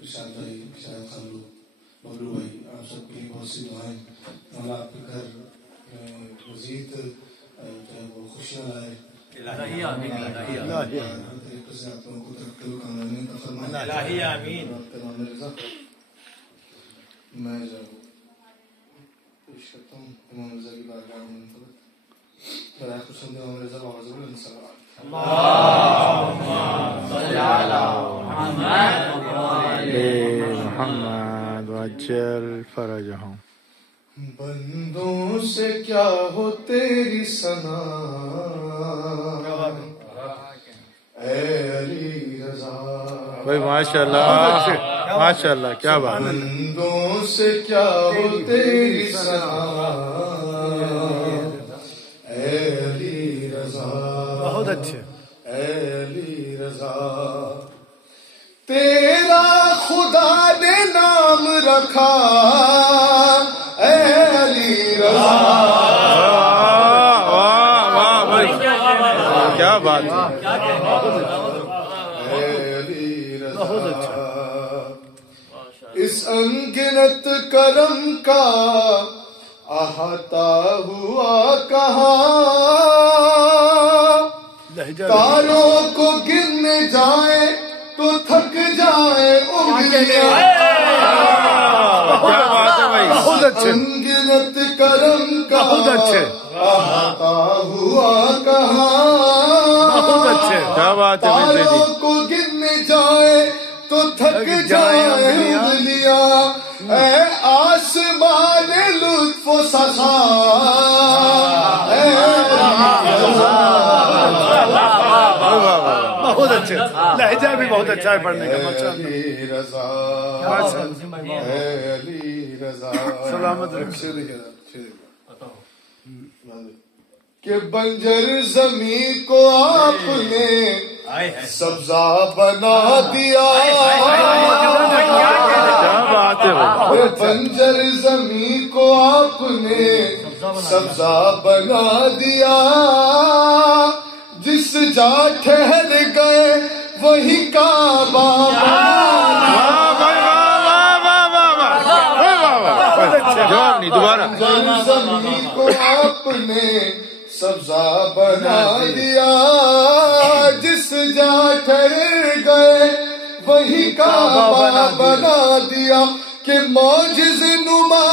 ارشاد بھائی، شاید خالو، ببلو بھائی، آپ سب کے لیے بہت سی دعائیں. مولا آپ کے گھر مزید جو ہے وہ خوشیاں لائے. ہر طریقے سے آپ لوگوں کو ترقی و کامیابی عطا فرمائے. میں جو پیش کرتا ہوں امام رضا کی بارگاہ میں منتظر برائے خوشامد امام رضا وعظم الانصار. محمد وعجل فرجهم. بندوں سے کیا ہو تیری ثنا اے علی رضا. بھائی ماشاء اللہ ماشاء اللہ، کیا بات ہے. بندوں سے کیا ہو تیری ثنا اے علی رضا. بہت اچھے. اے علی رضا تیرا خدا نے نام رکھا اے علی رضا. واہ بھائی، کیا بات ہے. اے علی رضا بہت اچھا. اس انگنت کرم کا احاطہ ہوا کہاں، تاروں کو گننے جائے تو تھک جائے انگلیاں. کیا بات ہے بھائی، بہت اچھے. انگنت کرم کا بہت اچھے. احاطہ ہوا کہاں، بہت اچھے. کیا بات ہے. تاروں کو گننے جائے تو تھک جائے انگلیاں. اے آسمان لطف و سخا اے بہت اچھے. لہجہ بھی بہت اچھا ہے پڑھنے کا. علی رضا اے علی رضا. سلامت کہ بنجر زمین کو آپ نے سبزہ بنا دیا. کیا بات ہے. بنجر زمین کو آپ نے سبزہ بنا دیا. جس جا ٹھہر گئے وہی کعبہ دوبارہ. زمین کو آپ نے سبزہ بنا دیا. جس جا ٹھہر گئے وہی کعبہ بنا دیا. کہ معجز نما